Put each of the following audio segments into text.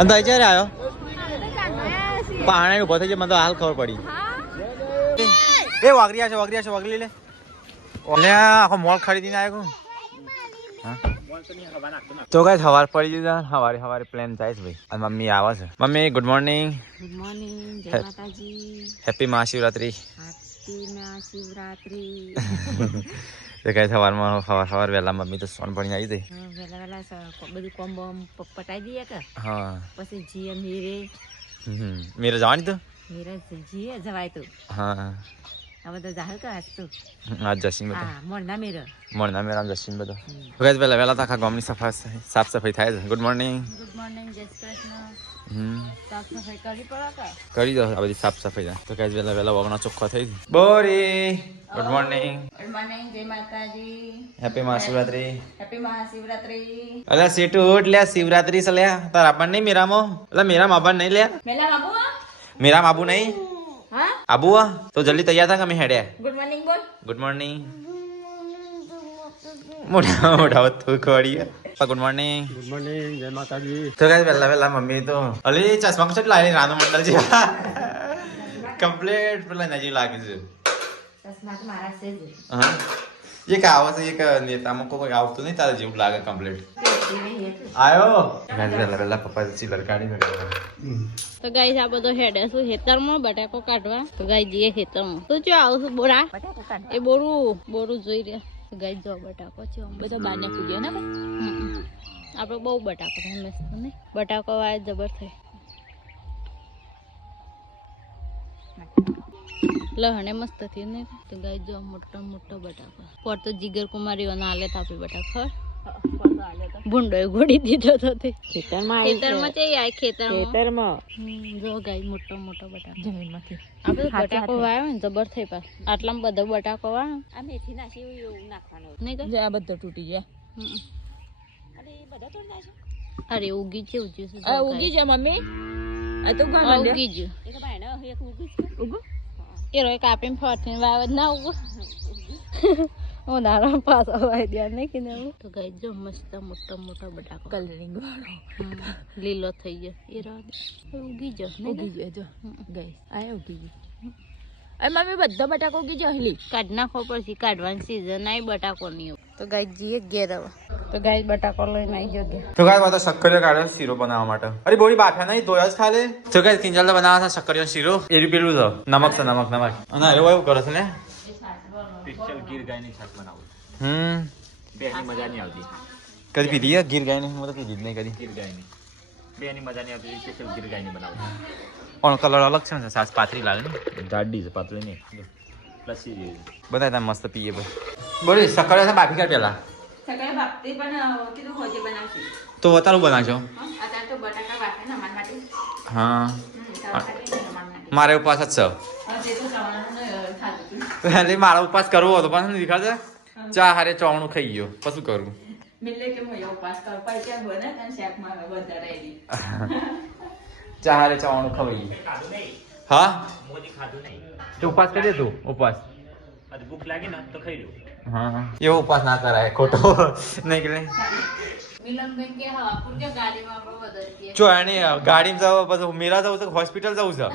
અને તો ક્યારે આવ્યો પાણી ઉભો થઈ જાય મને તો હાલ ખબર પડી એ વાગરી છે વાગરી લે ઓલે આખો મોલ ખરીદીને આવ્યો તો કઈ સવાર પડી ગયું સવારે પ્લાન થાય છે ભાઈ અને મમ્મી આવે છે મમ્મી ગુડ મોર્નિંગ જય માતાજી હેપી મહાશિવરાત્રી તો કઈ સવારમાં સવાર વહેલા મમ્મી તો સોન ભણી આવી હતી વેલા બધું કોમ બોમ પટાઈ દઈએ કે હા પછી જીએ મીરે મેરે જવાની તો મીરે જીએ જવાય તો હા હવે તો જાહેર કે આજ તો આજ જશીન બધા હા મોરના મેરે મોરના મેરા જશીન બધા તો કઈ વહેલા આખા ગામની સાફ સફાઈ થાય છે ગુડ મોર્નિંગ જય શ્રી કૃષ્ણ સાફ સફાઈ કરી પડે કરી દો આ બધી સાફ સફાઈ તો કઈ વહેલા વગણા ચોખ્ખા થઈ બોરી ગુડ મોર્નિંગ જય માતાજી હેપી મહાશિવરાત્રી હેપી અલા સીટુ ઉઠ લે શિવરાત્રી છે લે તાર આપણ નહીં મેરામો અલા મેરામ આપણ નહીં લે મેલા બાબુ મેરામ આબુ નહીં હા આબુ તો જલ્દી તૈયાર થા કે અમે હેડે ગુડ મોર્નિંગ બોલ ગુડ મોર્નિંગ મોટા તું ખોડી ગુડ મોર્નિંગ જય માતાજી તો કઈ વહેલા મમ્મી તો અલી ચશ્મા કશું લાવી રાનો મંડળ છે કમ્પ્લીટ પેલા નજીક લાગે છે ચશ્મા તો મારા છે જ હા એક આવે છે એક નેતામાં કોઈ આવતું નહીં તારે જેવું લાગે કમ્પ્લીટ આયો વહેલા પપ્પા ચીલર કાઢી તો ગાઈસ આ બધો હેડે શું ખેતરમાં બટાકો કાઢવા તો ગાઈ જઈએ ખેતરમાં તો જો આવું છું બોરા એ બોરું જોઈ રહ્યા તો ગાઈ જો બટાકો છે બધો બાને પૂગ્યો ને ભાઈ આપણે બહુ બટાકો થાય મસ્ત ને બટાકો વાય જબર થઈ લહણે મસ્ત થયું ને તો ગાઈ જો મોટો બટાકો પર તો જીગર કુમારીઓ ના આલે તાપી બટાકો ભૂંડો ઘોડી દીધો તો ખેતરમાં છે યાર ખેતરમાં જો ગાય મોટો બટાકો જમીનમાંથી આપણે બટાકો વાવ્યો ને જબર થઈ પાસ આટલામાં બધો બટાકો વાવ્યો આ મેથી નાખી એવું નાખવાનું નહીં આ બધો તૂટી જાય અરે બધા તોડ નાખો અરે ઉગી છે ઉગી જાય મમ્મી આ તો ઉગી ગયું એક ભાઈ ને એક ઉગી એ રોય કાપીને ફરથી વાવે ના ઉગો હું નાના પાછો વાઈ દે નહીં કે તો ગાય જો મસ્ત મોટો બટાકો કલરિંગ વાળો લીલો થઈ ગયો એ રાત ઉગી ગયો જો ગાઈસ આ ઉગી ગયો અરે મમ્મી બધો બટાકો ઉગી ગયો હલી કાઢ નાખો પછી કાઢવાની સિઝન આવી બટાકો ની તો ગાય જીએ ઘેર હવે તો ગાય બટાકો લઈને આવી જો ઘેર તો ગાય તો શક્કરિયો કાઢ્યો શીરો બનાવવા માટે અરે બોડી બાફ્યા નહીં ધોયા જ ખાલે તો ગાય કિંજલ તો બનાવવા છે શક્કરિયો શીરો એ પેલું છે નમક છે નમક અને અરે એવું કરે છે ને પિક્ચર ગીર ગાયની છાશ બનાવું બેની મજા નહીં આવતી કદી પીધી ગીર ગાયની હું તો પીધી જ નહીં કદી ગીર ગાયની બેની મજા નહીં આવતી સ્પેશિયલ ગીર ગાયની બનાવું ઓનો કલર અલગ છે ને સાસ પાતળી લાગે ને જાડી છે પાતળી નહીં લસ્સી જેવી બધા ત્યાં મસ્ત પીએ ભાઈ બોલી શક્કરિયો છે બાફી કાઢ પેલા સકાળે બાપતી પણ કીધું હોજે બનાવશું તો અતારું બનાવજો અત્યારે તો બટાકા વાટે ને અમાર માટે હા મારે ઉપવાસ જ છે તે તો સવારનું ખાધું એટલે મારો ઉપવાસ કરવો હતો પણ દેખાડે ચા હારે ચોવણું ખાઈ ગયો પછી કરવું મિલે કે હું ઉપાસ કર પૈસા બને તને શેકમાં વધારે આવી ચા હારે ચોવણું ખવાઈ ગયું ખાધું નહીં હા મોજી ખાધું નહીં તો ઉપવાસ કરી તું ઉપવાસ અને ભૂખ લાગી ને તો ખાઈ લો હા એવો ઉપવાસ ના કરાય ખોટો નહીં કે મિલનભાઈ કે હવા પૂરજો ગાડીમાં આપણે વધારે જો એની ગાડીમાં જવું પછી મેરા જવું છે હોસ્પિટલ જવું છે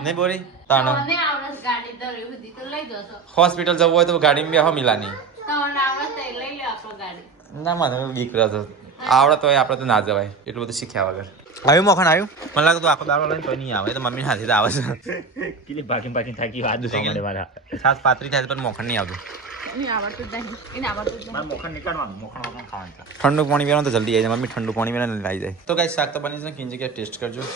નહીં બોલી તાણો મને આવડે ગાડી ધરી સુધી તો લઈ જશો હોસ્પિટલ જવું હોય તો ગાડીમાં બેહો મિલાની તમને આવડે તો લઈ લે આપણો ગાડી ના મને બીક રહે આવડે તો આપણે તો ના જવાય એટલું બધું શીખ્યા વગર આવ્યું મોખણ આવ્યું મને લાગે તો આખો દાડો લઈને તો નહીં આવે તો મમ્મી હાથી તો આવે છે કેટલી પાકી થાકી વાત સાંભળે મારા સાત પાતરી થાય પણ મોખણ નહીં આવતું એને આવડતું જ નહીં એને આવડતું જ મારે મોખણ નીકળવાનું મોખણ વખણ ખાવાનું છે ઠંડુ પાણી પીવાનું તો જલ્દી આવી જાય મમ્મી ઠંડુ પાણી પીને લાવી જાય તો કઈ શાક તો બની છે કિંજી કે ટેસ્ટ કરજો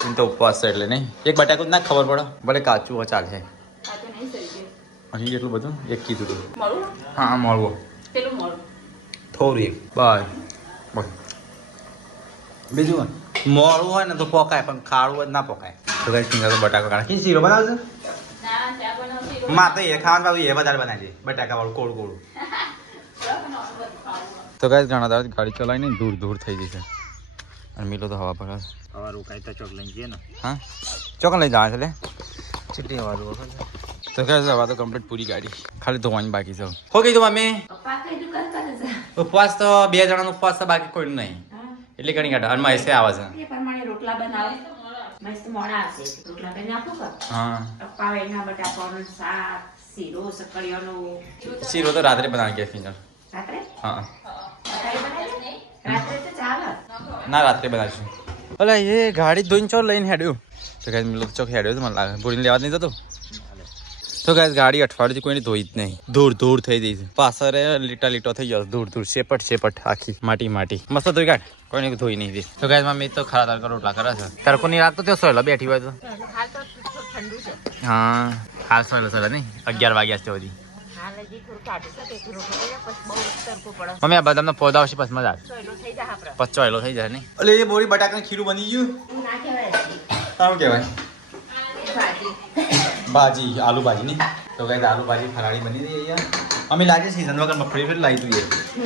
એમ તો ઉપવાસ છે એટલે નહીં એક બટાકું જ ના ખબર પડે ભલે કાચું હોય ચાલશે આ તો નહીં સહી છે અહીં એટલું બધું એક કીધું હતું મળું હા મળવો પેલું મળું થોડું એક બાય બસ બીજું મોડું હોય ને તો પોકાય પણ ખાડું હોય ના પોકાય તો કઈ સિંગર તો બટાકા કાઢે કે શીરો બનાવશે ના ચા બનાવતી માં તો એ ખાવાનું બાબુ એ વધારે બનાવી દે બટાકા વાળું કોળું તો કઈ ઘણા દાડા ગાડી ચલાવીને દૂર થઈ જશે અને મિલો તો હવા ભરા હવા રોકાય તો ચોક લઈને જઈએ ને હા ચોકન લઈ જવા છે લે ચીટી હવા દો તો કઈ હવા તો કમ્પ્લીટ પૂરી ગાડી ખાલી ધોવાની બાકી છે હો ગઈ તો મમ્મી પપ્પા કઈ દુકાન કરે છે ઉપવાસ તો 2 જણાનો ઉપવાસ તો બાકી કોઈનું નહીં એટલે ઘણી કાઢો અને મહેશે આવે છે એ પ્રમાણે રોટલા બનાવે મસ્ત મોડા આવશે રોટલા કરી નાખું કર હા પાવેના બટાકાનું શાક શીરો સકડિયાનો શીરો તો રાત્રે બનાવી કે ફિંગર રાત્રે હા સકાળે બનાવે રાત્રે તો ચાલે ના રાત્રે બનાવીશું અલે એ ગાડી ધોઈને ચો લઈને હેડ્યું તો ગાઈસ મેં ચોક હેડ્યો તો મને લાગે ભૂરીને લેવા જ નહીં જતો તો ગાઈસ ગાડી અઠવાડિયેથી કોઈને ધોઈ જ નહીં ધૂળ થઈ ગઈ છે પાછળ લીટો થઈ ગયો ધૂળ શેપટ આખી માટી મસ્ત ધોઈ કાઢ કોઈને ધોઈ નહીં દે તો ગાઈસ મમ્મી તો ખરા તાર રોટલા કરે છે તાર કોની રાત તો ત્યાં સોયલા બેઠી હોય તો હાલ તો ઠંડુ છે હા હાલ સોયલા નહીં 11 વાગ્યા છે સુધી હાલ હજી થોડું કાઢું છે તે રોટલો પછી બહુ તરકો પડે મમ્મી આ બદામના પૌધા આવશે પછી મજા આવે સોયલો થઈ જાય આપણે પછી ચોયલો થઈ જાય નહીં અલે એ બોરી બટાકાનું ખીરું બની ગયું ના કહેવાય સારું કહેવાય ભાજી ભાજી આલુ ભાજી નહીં તો ગાઈસ આલુ ભાજી ફરાળી બની રહી અહીંયા અમે લાગે સીઝન વગર મગફળી ફેર લાવી તું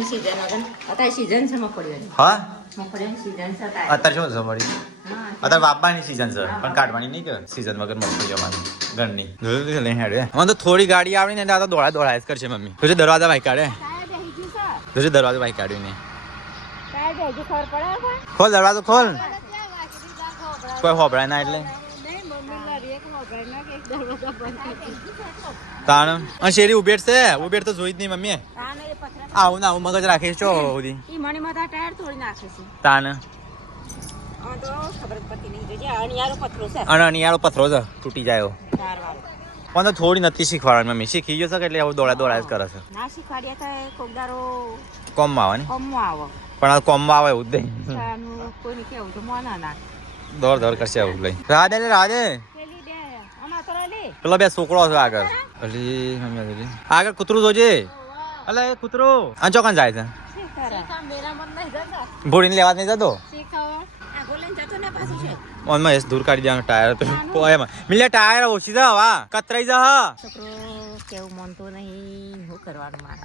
સીઝન વગર અત્યારે સીઝન છે મગફળીની હા મગફળીની સીઝન છે અત્યારે શું છે મળી હા અત્યારે વાપવાની સીઝન છે પણ કાઢવાની નહીં કે સીઝન વગર મગફળી અમારી ઘરની લઈને હેડે મને તો થોડી ગાડી આવડી ને એટલે આ તો દોડા જ કરશે મમ્મી તો દરવાજા ભાઈ કાઢે તો દરવાજો ભાઈ કાઢ્યું નહીં ખોલ દરવાજો ખોલ કોઈ હોબળાય ના એટલે તાણ અને શેરી ઉભેટ તો જોઈ જ નહીં મમ્મી આવું ના આવું મગજ રાખીશ ચો સુધી તાણ અને અણિયાળો પથરો છે તૂટી જાય પણ તો થોડી નથી શીખવાડવાની મમ્મી શીખી ગયો છે એટલે આવું દોડા જ કરે છે ના શીખવાડ્યા તો કોકદારો કોમમાં આવે ને કોમમાં આવે પણ આ કોમમાં આવે એવું જ નહીં કોઈને કેવું તો મોના ના દોડ કરશે આવું લઈ રાધે પેલો બે છોકરો છે આગળ અલી મમ્મી આગળ કૂતરું જોજે અલે કૂતરો આ ચોકન જાય છે ભોળીને લેવા નહીં જતો ઓનમાં એસ દૂર કાઢી દેવાનું ટાયર એમાં મિલે ટાયર ઓછી છે હવા કતરાઈ જા છોકરો કેવું માનતો નહીં શું કરવાનું મારે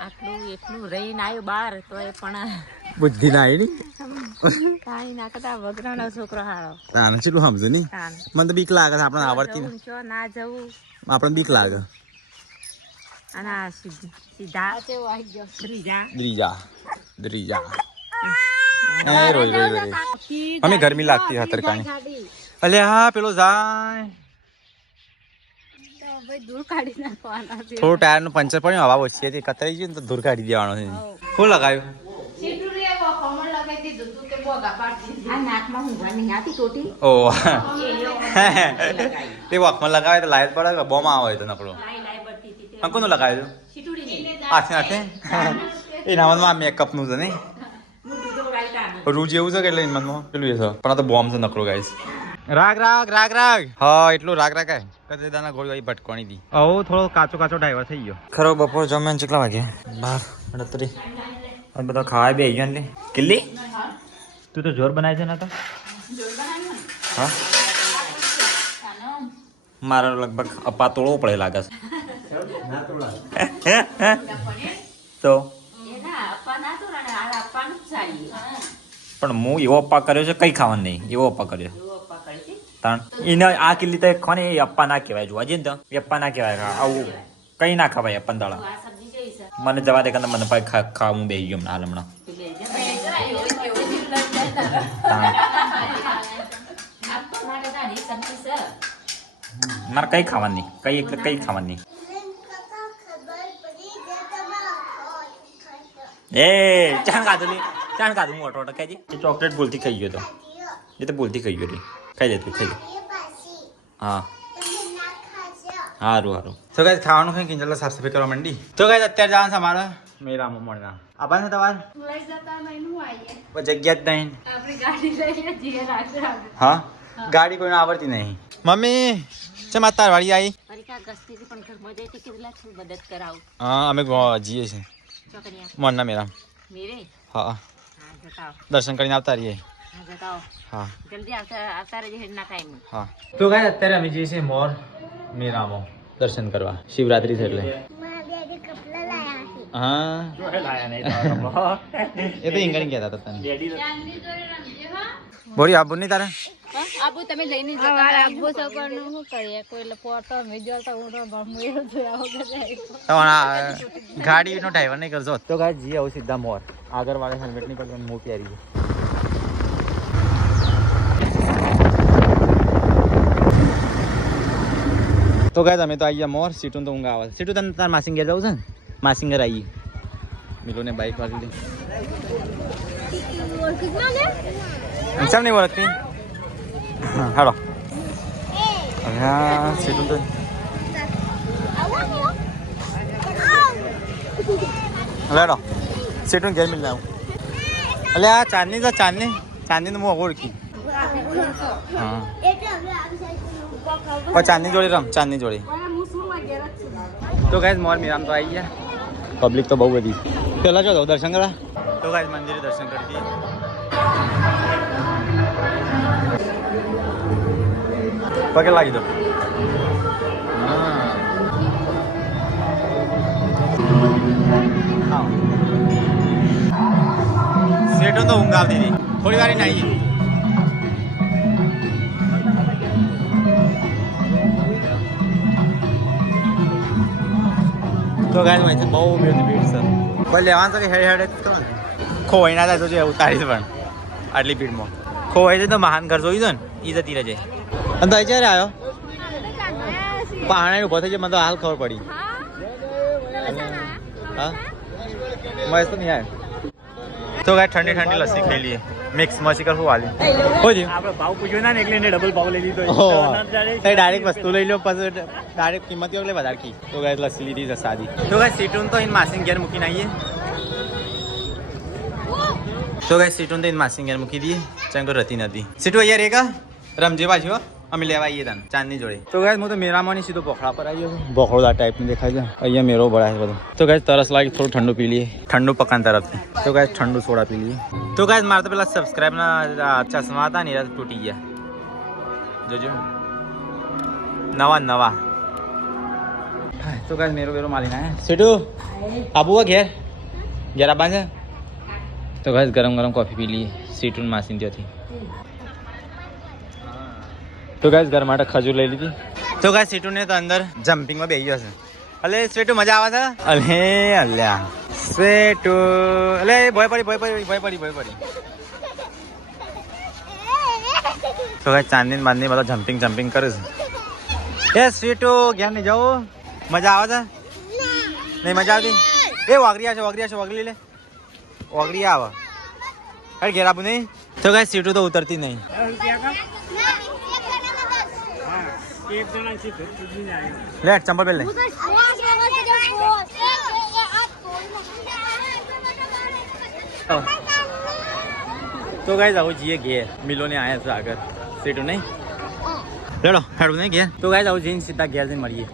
આટલું એટલું રહીને આવ્યો બહાર તો એ પણ બુદ્ધિ ના આવી ની કાંઈ ના કરતા વગરાનો છોકરો હારો તાને ચેટલું સમજે ની મને તો બીક લાગે છે આપણને આવડતી જવું છો ના જવું આપણને બીક લાગે અને આ સીધા દ્રીજા રોઈ અમે ગરમી લાગતી હતી કાની અલે હા પેલો જાય થોડું ટાયર નું પંચર પડ્યું હવા ઓછી હતી કતરાઈ ગયું તો દૂર કાઢી દેવાનો છે શું લગાવ્યું ઓ તે વોકમાં લગાવે તો લાઈટ પડે કે બોમાં આવે તો નકળો કોનું લગાવ્યું હાથે એ નામમાં મેકઅપ નું છે નહીં રૂજ એવું છે કે એટલે મનમાં પેલું એ છે પણ આ તો બોમ્બ છે નકરો ગાઈસ રાગ હા એટલું રાગ કદે દાના ગોળી વાળી ભટકોણી દી આવો થોડો કાચો ડાઈવર થઈ ગયો ખરો બપોર જમે કેટલા વાગે 12:38 અને બધા ખાવા બે ગયા ને કિલ્લી તું તો જોર બનાવી છે ને તો હા મારો લગભગ અપા તોડવો પડે લાગે છે તો પણ હું એવો અપ્પા કર્યો છે કઈ ખાવાનું નહીં એવો અપ્પા કર્યો તાણ એને આ કિલ્લી તો ખોને એ અપ્પા ના કહેવાય જોવા જઈએ ને તો એ અપ્પા ના કહેવાય આવું કઈ ના ખવાય અપ્પા દાડા મને જવા દે કે મને પાછી ખાવા હું બેસી ગયો હાલ હમણાં મારે કઈ ખાવાનું નહીં કઈ એટલે કઈ ખાવાનું નહીં એ ચાણ કાધું મોટો કહેજે એ ચોકલેટ ભૂલથી ખાઈ ગયો તો એ તો ભૂલથી ખાઈ ગયો ખાઈ તું ખાઈ હા સારું તો ગાઈસ ખાવાનું ખાઈ કિંજલ સાફ સફાઈ કરવા માંડી તો ગાઈસ અત્યારે જવાનું છે અમારે મેરામાં મળના આભાર છે તમારે જગ્યા જ નહીં હા ગાડી કોઈને આવડતી નહીં મમ્મી ચમ આ તાર વાળી આવી હા અમે જઈએ છીએ મોરના મેરા હા દર્શન કરીને આવતા રહીએ હા હા તો ગાઈસ અત્યારે અમે જઈએ છીએ મોર મેરામાં દર્શન કરવા શિવરાત્રી છે એટલે હા એ તો ઇંગણી કહેતા હતા તને બોરી આબુ નહીં તારે આબુ તમે લઈને જતા આબુ સકરનું શું કરીએ કોઈ એટલે પોતો મે જોતા હું તો ગમે જોયા વગર તમારા ગાડીનો ડ્રાઈવર નહીં કરજો તો ગાય જી આવું સીધા મોર આગળ વાળે હેલ્મેટ નહીં કરતો મોં પહેરી તો ગાય તમે તો આવી ગયા મોર સીટું તો ઊંઘ આવે સીટું તને તાર માસિંગર જવું છે ને માસિંગર આવી મિલોને બાઈક વાળી દે ચમ નહીં ઓળખતી હાલો હા સીટું તો લેડો સીટું ઘેર મિલ લાવું એટલે આ ચાંદની તો ચાંદની તો હું ઓળખી હા ચાંદની જોડી રમ ચાંદની જોડી તો ગાઈસ મોર મીરામ તો આવી ગયા પબ્લિક તો બહુ બધી પેલા જો દર્શન કરવા તો ગાઈસ મંદિરે દર્શન કરી દઈએ પગે લાગી દો સેટો તો ઊંઘ આવતી હતી થોડી વાર નાઈ તો ગાય હોય છે બહુ ભીડ છે કોઈ લેવાનું તો કે હેડ હેડ કરો ને ખોવાઈ ના થાય તો જે ઉતારીશ પણ આટલી ભીડમાં ખોવાઈ જાય તો મહાન ઘર જોઈ દો ને એ જતી રહેજે અને તો ક્યારે આવ્યો પહાણે ઉભો થઈ જાય મને તો હાલ ખબર પડી હા મસ્ત તો નહીં આવ્યો તો ગાય ઠંડી ઠંડી લસ્સી ખાઈ લઈએ મિક્સ મસી કરવું વાલી હોય આપણે ભાવ પૂછ્યો ના ને એટલે ડબલ ભાવ લઈ લીધો ડાયરેક્ટ વસ્તુ લઈ લો પછી ડાયરેક્ટ કિંમત એટલે વધારે કી તો ગાય લસ્સી લીધી છે સાદી તો ગાય સીટું તો ઇન માસીન ઘેર મૂકીને આવીએ તો ગાય સીટું તો ઇન માસીન ઘેર મૂકી દઈએ ચંગો રતી નથી સીટું અહીંયા રેગા રમજે પાછો અમે લેવા આવીએ તને ચાંદની જોડે તો ગાય હું તો મેરામાંની સીધું બોખડા પર આવ્યો છું બોખડો ટાઈપનું દેખાય છે અહીંયા મેરો ભરાય છે બધું તો ગાય તરસ લાગી થોડું ઠંડુ પી લઈએ ઠંડુ પકાન તરફથી તો ગાય ઠંડુ સોડા પી લઈએ તો ગાય મારે તો પેલા સબસ્ક્રાઈબના ચશ્મા હતા ને એ તૂટી ગયા જોજો નવા તો ગાય મેરો વેરો માલી ના સીટું આબુ ઘેર ઘેર આબા છે તો ગાય ગરમ ગરમ કોફી પી લઈએ સીટું માસીન ત્યાંથી તો ગાઈસ ઘર માટે ખજૂર લઈ લીધી તો ગાઈસ સીટુને તો અંદર જમ્પિંગમાં બેસી ગયો છે અલે સ્વેટુ મજા આવે છે અલે અલ્યા સ્વેટુ અલે ભય પડી તો ગાઈસ ચાંદની બાંધની બધા જમ્પિંગ કરે છે એ સ્વેટુ ઘેર નહીં જાઓ મજા આવે છે નહીં મજા આવતી એ વાગરી છે વાગરી લે વાગરી આવે અરે ઘેર આપું નહીં તો ગાઈસ સીટુ તો ઉતરતી નહીં લે ચંપલ પહેર લે તો ગાઈસ આવું જઈએ ઘેર મિલોને આયા છે આગળ સીટું નહીં લેડો હેડું નહીં ઘેર તો ગાઈસ આવું જઈને સીધા ઘેર જઈને મળીએ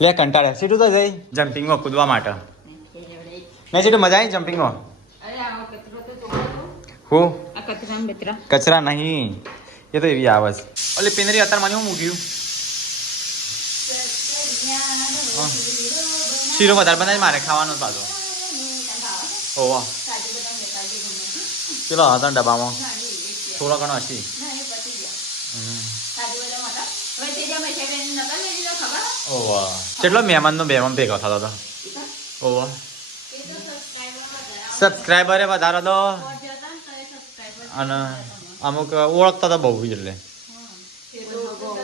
લે કંટાળે સીટું તો જઈ જમ્પિંગમાં કૂદવા માટે નહીં સીટું મજા આવી જમ્પિંગમાં હું કચરા નહીં એ તો એવી આવાજ ઓલી પિનરી અત્યારે મને હું મૂક્યું શીરો વધારે બનાવી મારે ખાવાનો પાછો ઓવા પેલો હતા ડબ્બામાં થોડો ઘણો હશે ઓવા કેટલો મહેમાનનો મહેમાન ભેગો થતો હતો ઓવા સબસ્ક્રાઈબરે વધારો તો અને અમુક ઓળખતા હતા બહુ એટલે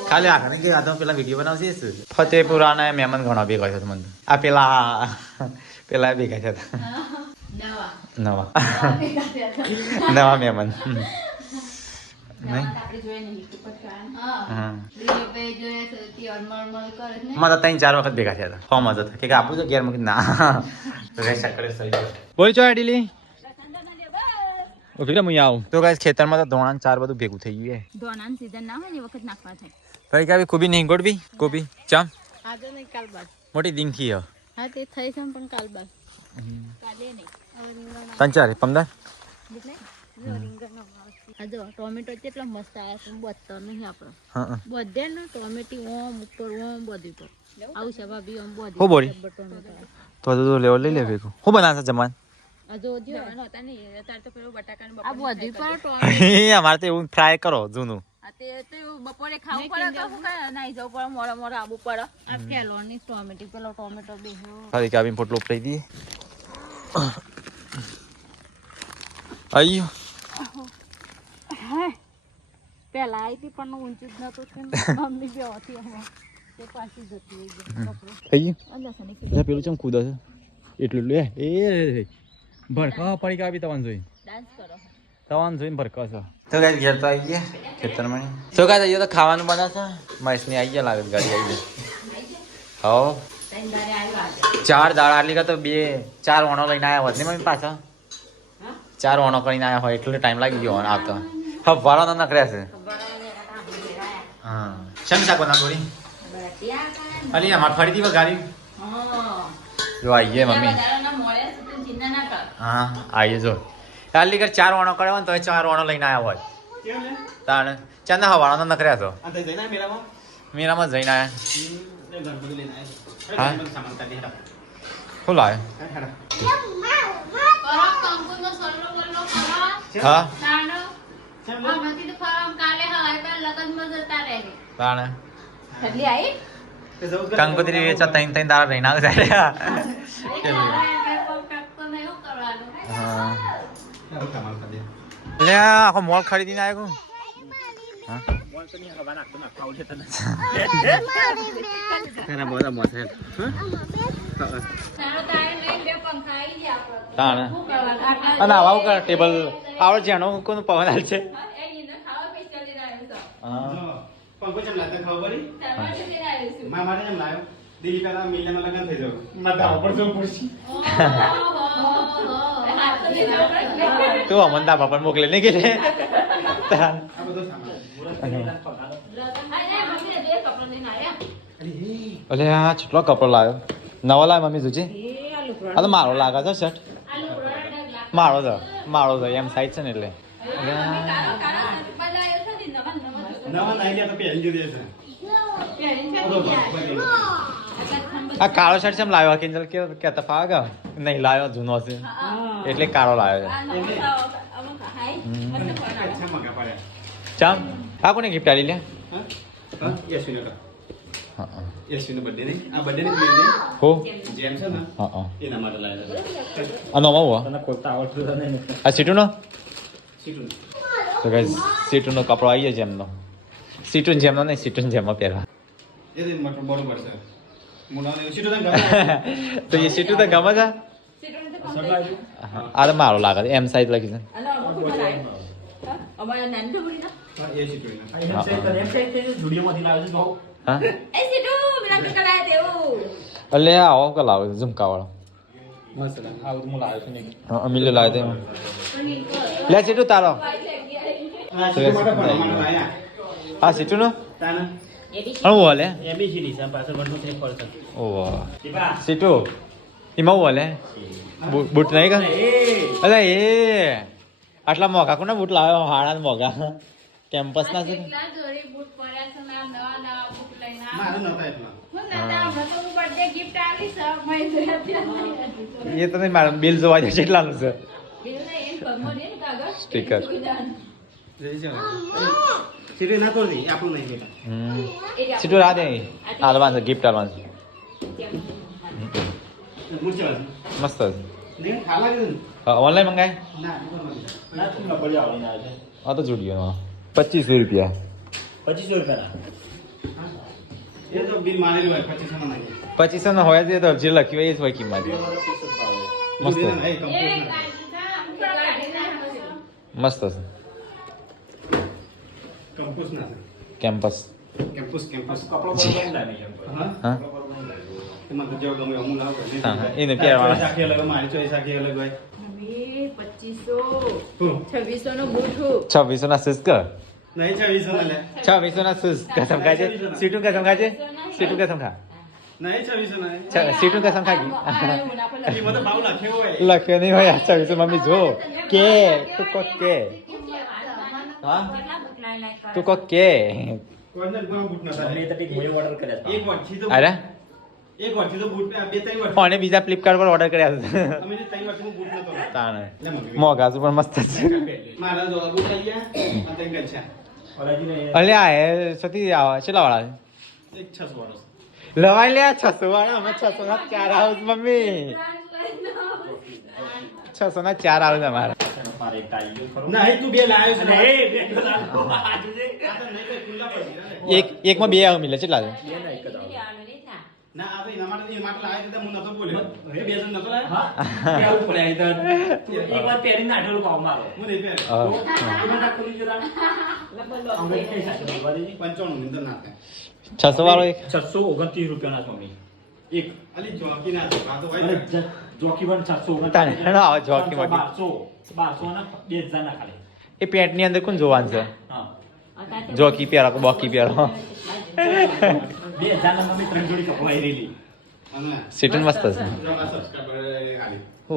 ખાલી આખરે કે આ તો પેલા વિડીયો બનાવશે ફતેપુરાના મહેમાન ઘણા ભેગા છે મને આ પેલા ભેગા છે નવા મહેમાન મારા 3-4 વખત ભેગા થયા હતા ફોર્મ હતા કે આપું તો ઘેર મૂકી ના બોલ ચો આડીલી ઓકે હું આવું તો ગાઈસ ખેતરમાં તો ધોણાન 4 બધું ભેગું થઈ ગયું છે ધોણાન સીઝન ના હોય ને વખત નાખવા થાય ભાઈ કાવી કોબી નહીં ગોડવી કોબી ચમ આજે નહીં કાલ બાદ મોટી દિન થી હા તે થઈ છે પણ કાલ બાદ કાલે નહીં ત્રણ ચાર 15 આ જો ટોમેટો કેટલા મસ્ત આવ્યા છે બધતો નહીં આપણે બધે ને ટોમેટી ઓમ ઉપર ઓમ બધી પર આવું છે ભાભી ઓમ બધી હો બોરી તો લેવો લઈ લે ભેગું હું બનાવશે જમાન આ બધી પણ ટોમેટો અમારે તો એવું ફ્રાય કરો જૂનું બપોરે ખાવું પડે કે શું કરે નાઈ જવું પડે મોડો આબુ પડે આ ફેલોની ટોમેટો પેલો ટોમેટો બેહ્યો ખાલી કાબીન પોટલો ઉપડાઈ દઈએ અయ్యో પેલા આવી હતી પણ ઊંચું જ નતું થયું મમ્મી બે હતી હમણાં તે પાછી જતી રહી થઈ ગયું પેલું ચમ કૂદા છે એટલું લે એ ભરકા પડી કાબી તવાન જોઈ ડાન્સ કરો તવાન જોઈને ભરકા છે તો ગાઈસ ઘેર તો આવી ગયા ખેતરમાં તો ગાઈસ અહીંયા તો ખાવાનું બનાવશે મહેશની આવી ગયા લાગે ગાડી આવી ગઈ હો 4 દાળ આટલી કા તો 4 ઓણો લઈને આવ્યા હોત ને મમ્મી પાછા 4 ઓણો કરીને આવ્યા હોય એટલે ટાઈમ લાગી ગયો આવતા હા વાળા ના નખર્યા છે હા શેમ શાક બનાવ થોડી અલી અમાર ફરીથી વગાડી જો આઈએ મમ્મી હા આઈએ જો આટલી કર 4 ઓણો કર્યો ને તો 4 ઓણો લઈને આવ્યા હોય તાણ ચાંદા હવાળા ના નખર્યા તો મીરામાં જઈને આવ્યા હા શું લાવે હા તાણે કંકોત્રી વેચા ત્રણ દાડા રહીને આવે લે આખો મોલ ખરીદીને આવ્યો અને આવા કર ટેબલ આવડે છે એનો કોનું પવન હાલ છે પંકો ચમ લાતે ખબર પડી મા માટે ચમ લાયો દિલ્હી પેલા મિલમાં લગન થઈ જાવ ના ધાવ પર જવું પડશે તું અમન દા બાપા મોકલે ને કે લે આ બધો સામાન અલે આ કેટલો કપડો લાવ્યો નવો લાવ્યો મમ્મી તુજી આ તો મારો લાગે છે શર્ટ મારો છે એમ સાઈઝ છે ને એટલે નવા નાઈ ગયા તો પહેરી જ દેશે આ કાળો શર્ટ કેમ લાવ્યો કિંજલ કે તફાવત નહીં લાવ્યો જૂનો છે એટલે કાળો લાવ્યો છે અચ્છા મગા પડ્યા ચામ આ કોને ગિફ્ટ આલી લે હા યશવીનો હા યશવીનો બર્થડે નહીં આ બર્થડે ની બર્થડે હો જેમ છે ને હા એના માટે લાવ્યા આ નવો હો તને ખોલતા આવડતું નહીં આ સીટુનો સીટું તો ગાઈસ સીટુનો કપડો આવી જાય જેમનો સીટુન જેમનો નહીં સીટુન જેમનો પહેરવા એ દિન મત બરોબર છે મુનાને સીટું તને તો એ સીટું તો ગમે છે આ તો મારો લાગે એમ સાઈઝ લખી છે એ સીટું હા અલે આવો કે લાવે ઝુમકા વાળો મસ્ત આવું તો હું લાવ્યો છું નહીં હા અમીલે લાવે તે લે સીટું તારો આ સીટું માટે પણ મને લાયા હા સીટું નો તાને હું બોલે એબીસીડી છે પાછળ 1 2 3 4 છે ઓહ સીટું એમાં બોલે બૂટ નહીં કા અલે એ આટલા મોઘા કોના બૂટ લાવ્યો હાડા મોઘા કેમ્પસ ના છે મારે નતા એટલા એ તો નહીં મારે બિલ જોવા જાય કેટલાનું છે સ્ટીકર સીટું ના કરી દી આપણું નહીં બેટા સીટું રાહ દે હાલવાનું છે ગિફ્ટ હાલવાનું છે મૂર્છે મસ્ત છે નહીં ખાવા દીધું ઓનલાઈન મંગાય ના તું બળી આવડી આવે આ તો જોડ્યો 2500 રૂપિયા 2500 રૂપિયા એ તો બિલ મારેલું હોય 25 માં નાખી 2500 નો હોય છે તો જે લખ્યું હોય એ જ હોય કિંમત મસ્ત છે. મસ્ત છે કંપોસ ના કેમ્પસ કેમ્પસ કપડો બરોબર લાવી એમ હા હા એમાં તો જો ગમે અમુલ આવ હા, એને પહેરવાના. સાખી અલગ મારી ચોઈસ સાખી અલગ હોય 2600 નો બૂટ 2600 ના શૂઝ કર નહીં 2600 ના લે 2600 ના શૂઝ કસમ ખાય છે સીટું કસમ ખાય છે સીટું કસમ ખા નહીં 2600 ના સીટું કસમ ખાગી એ મને ભાવ લખ્યો હોય લખ્યો નહીં હોય 2600 મમ્મી જો કે તું કોક કે હા તું કોક કે કોઈને કોઈ બૂટ ના મને તો ઠીક મોય ઓર્ડર કર્યા એક વાત છી તો અરે એક વર્ષથી તો બૂટ 2-3 વર્ષ અને બીજા ફ્લિપકાર્ટ પર ઓર્ડર કર્યા છે અમે 3 વર્ષથી બૂટ નતો લાવ્યો. તાણે લે મમ્મી. મોઘા છે પણ મસ્ત છે મારા જો બૂટ લઈ ગયા અને તઈ ગઈ છે અલ્યા એ સતી આવે કેટલા વાળા એક 600 વાળો લવાઈ લે 600 વાળા અમે 600 ના 4 આવે મમ્મી 600 ના 4 આવે તમારા મારે ટાઈ ગયો ખરો નહીં તું બે લાવ્યો છે અને એ બે તો લાગો આજુ છે આ તો નહીં કઈ ખુલ્લા પડી એકમાં બે આવે મિલે કેટલા છે બે ના એક જ આવો. ના આ તો એના માટે લાવ્યો તો હું નતો બોલ્યો એ બે જણ નતો લાવ્યો હા કેવું પડે આ તો એક વાર પહેરીને નાઠેલું ભાવ મારો હું નહીં પહેર્યો. હા. એમાં ના ખુલી જરા અમે કઈ સાથે બોલવા દેજે. 95 નિંદર ના થાય 600 વાળો એક 629 રૂપિયાના છે મમ્મી એક અલી જોકી ના થાય. આ તો અને ભાઈ જોકી પણ 629 તાને હેડો આવો જોકી માટે. 1200 ના 2000 ના ખાલી એ પેન્ટની અંદર કોણ જોવાનું છે હા જોકી પહેરો કે બોકી પહેરો 2000 ના મમ્મી 3 જોડી કપડાં રેલી અને સીટન મસ્ત છે જો આ સબસ્ક્રાઇબર ખાલી હો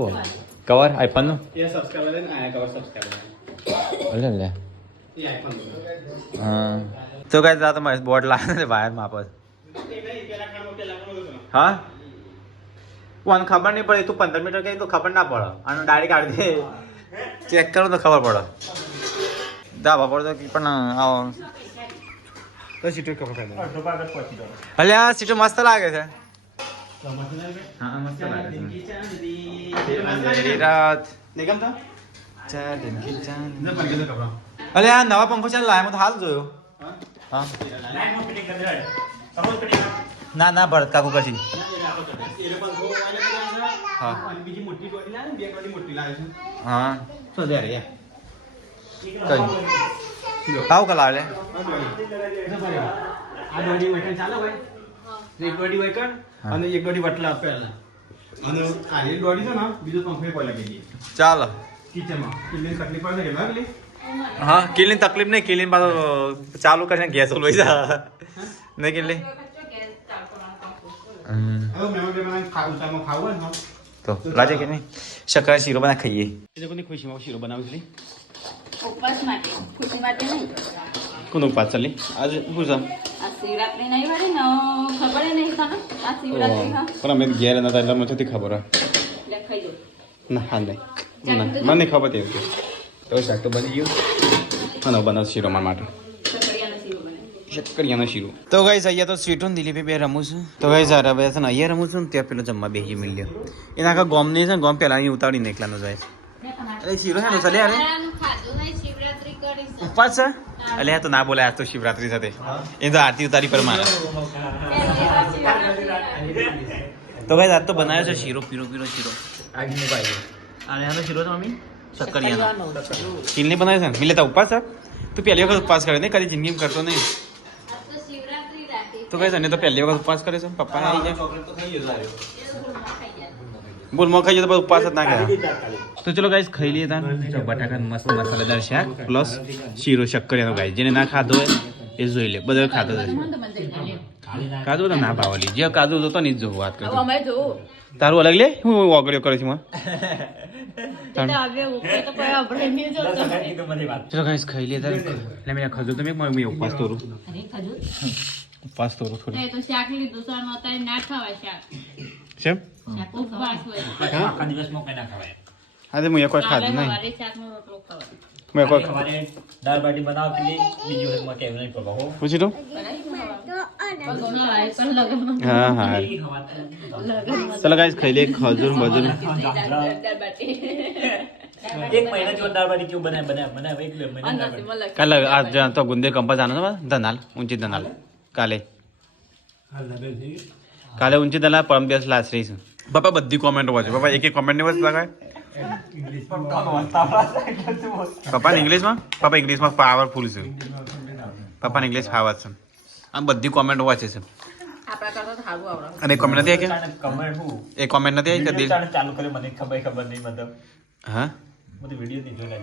કવર આઈફોન નું એ સબસ્ક્રાઇબર ને આ કવર સબસ્ક્રાઇબર લે લે એ આઈફોન નું હા તો ગાઈસ આ તો મારે બોર્ડ લાવે વાયર માં આપો એ નહીં પેલા કામ હા કોણ ખબર નહીં પડે તું 15 મીટર કહી તો ખબર ના પડે અને ડાયરેક્ટ કાઢી દે ચેક કરો તો ખબર પડે દાબા પડતો કે પણ આવો તો સીટો ખબર પડે અડધો ભાગ જ પહોંચી ગયો ભલે આ સીટો મસ્ત લાગે છે હા મસ્ત લાગે છે રાત નિગમ તો ચાર દિન કી ચાંદ ને પર ગયો કપડા અલે આ નવા પંખો ચાલ લાય હું તો હાલ જોયો હા હા લાઈનમાં ફિટિંગ કરી દે સમજ પડી ના ના ભરત કાકુ કરશી એ પણ ગો વાલે કર્યા હા. છે અને બીજી મોટી ગોળી લાવે બે ગોળી મોટી લાવે છે હા તો દે રે કઈ આવ કલા લે આ દોડી વટન ચાલે હોય એક દોડી વટન અને એક દોડી વટલા પહેલા અને આ એક દોડી છે ને બીજો પંખો કોઈ લગાવી દઈએ ચાલો કિચનમાં કિલ્લી તકલીફ પડે કે ના પેલી હા કિલીન તકલીફ નહીં કિલીન પાછો ચાલુ કરીને ગેસ લઈ જા નહીં કિલ્લી હવે મેં મને ખાવું ચામાં ખાવું હોય ને તો લાજે કે નહીં શક્કર શીરો બના ખાઈએ એ લોકોની ખુશીમાં શીરો બનાવું છું ઉપવાસ માટે ખુશી માટે નહીં કોનું પાસ ચાલી આજે પૂછો આ શિવરાત્રી નહીં વાળી ને ખબર નહીં તને આ શિવરાત્રી હા પણ અમે ઘેર નતા એટલે મને નથી ખબર એટલે ખાઈ દો ના હા નહીં મને નહીં ખબર તે તો શાક તો બની ગયું અને બનાવ શીરો મારા માટે સકડિયાનો શીરો બને શક્કરિયાનો શીરો તો ગાઈસ અહીંયા તો સ્વીટું દિલીપે બે રમું છું તો ગાઈસ આ રવે છે ને અહીંયા રમું છું ને ત્યાં પેલો જમવા બેસી મળ્યો એના આખા ગોમની છે ને ગોમ પહેલા અહીં ઉતારીને એકલાનો જાય અરે શીરો છે ને ચાલે અરે ખાધું નહીં શિવરાત્રી કરી ઉપવાસ છે અલે આ તો ના બોલે આજ તો શિવરાત્રી સાથે એ તો આરતી ઉતારી પર મારે તો ગાઈસ આજ તો બનાવ્યો છે શીરો પીરો શીરો અને આનો શીરો છે મમ્મી શક્કરિયાનો કિલની બનાવ્યો છે ને મિલે તો ઉપવાસ છે તું પહેલી વખત ઉપવાસ કરે ને કદી જિંદગીમાં કરતો નહીં તો શિવરાત્રી રાખી તો કઈ અને તો પહેલી વખત ઉપવાસ કરે છે પપ્પા આવી જાય ચોકલેટ તો ખાઈ ગયો બોલ મો ખાઈ જાય તો પછી ઉપવાસ જ ના કરે તો ચલો ગાઈસ ખાઈ લઈએ તાન બટાકા મસ્ત મસાલેદાર શાક પ્લસ શીરો શક્કરિયાનો ગાઈસ જેને ના ખાધો હોય એ જોઈ લે બધો ખાધો છે કાજુ તો ના ભાવલી જે કાજુ જોતો નહીં જ જોવું વાત કરતો અમે જોવું તારું અલગ લે હું ઓગળ્યો કરે છે માં હવે ઉપર તો કોઈ આપણે નહીં જોતો ચલો ગાઈસ ખાઈ લઈએ તાન એટલે મેં ખાધું તો મેં ઉપવાસ તોરું અરે ખજૂર ઉપવાસ તોરું થોડું એ તો શાક લીધું છે અને અત્યારે ના ખવાય શાક છે શાક ઉપવાસ હોય આખા દિવસમાં કઈ ના ખવાય હા તો હું એક વાર કાલે ખાધું નહીં સવારે શાકનો રોટલો ખવાય મેં એક વાર સવારે દાળ બાટી બનાવતી બીજી વખત માં કેમ નહીં પકવો હો પૂછી દઉં ખવાય પણ લગનમાં હા હા ચલો ગાઈસ ખાઈ લઈએ ખજૂર બજૂર એક મહિના જેવો દાળ બાટી કેવું બનાવે એક બે મહિના દાળ બાટી. કાલે આજ તો ગુંદે કંપા જાનો છે ધનાલ ઊંચી ધનાલ કાલે કાલે ઊંચી ધનાલ પરમ દિવસ લાસ્ટ રહી છે પપ્પા બધી કોમેન્ટ વાંચો પપ્પા એક કોમેન્ટ ની વસ્તુ લગાવે પપ્પા ઇંગ્લિશમાં પપ્પા ઇંગ્લિશમાં પાવરફુલ છે પપ્પાને ઇંગ્લિશ ફાવત છે આમ બધી કોમેન્ટ વાંચે છે આપણા કરતા તો સારું આવડે અને કોમેન્ટ નથી આવી કમેન્ટ હું કે એ કોમેન્ટ નથી આવી કે દિલ ચાલુ કરે મને ખબર નહીં મતલબ હા બધું વિડીયો નહીં જોઈ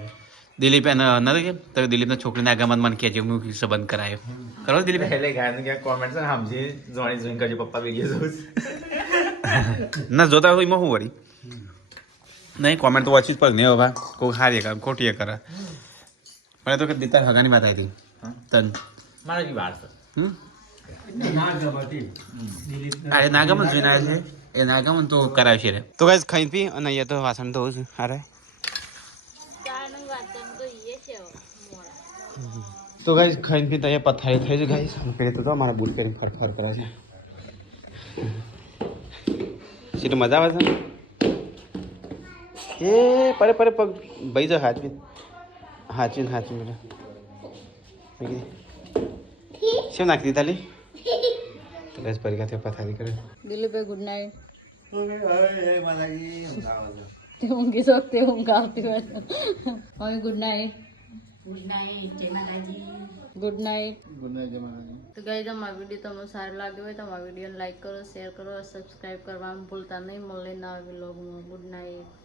દિલીપ એને નથી કે તમે દિલીપના છોકરીના આગમન મને કહેજો હું સંબંધ કરાયો કરો દિલીપ એટલે ગાયનું ક્યાં કોમેન્ટ છે સમજી જોણી જોઈને કરજો પપ્પા વિડીયો જોઉં ના જોતા હોય એમાં શું વળી નહીં કોમેન્ટ તો વાંચી જ પડે નહીં હવે કોઈ સારી કરે ખોટી કરે મને તો કે દીતા હગાની વાત આવી હતી તન મારા બી વાર છે અરે નાગમન જોઈને આવ્યા છે એ નાગમન તો કરાવશે રે તો ગાઈસ ખાઈ પી અને અહીંયા તો વાસણ ધોવું છું અરે તો ગાઈસ ખાઈ પી તો અહીંયા પથારી થઈ છે ગાઈસ પેલે તો મારા બૂટ પહેરીને ફરફર કરે છે સીટ મજા આવે છે એ પરે પરે પગ ભાઈ જો હાચવીને મેરા શું નાખી દીધા લી તો ગાઈસ પરીક્ષા પથારી કરે દિલીપભાઈ ગુડ નાઇટ તે ઊંઘી શકતે ઊંઘ આવતી હોય હવે ગુડ નાઇટ ગુડ નાઇટ જય માતાજી તો ગાઈસ અમારો વિડીયો તમને સારો લાગ્યો હોય તો અમારા વિડીયોને લાઈક કરો શેર કરો સબસ્ક્રાઇબ કરવાનું ભૂલતા નહીં મળે નવા વ્લોગમાં ગુડ નાઇટ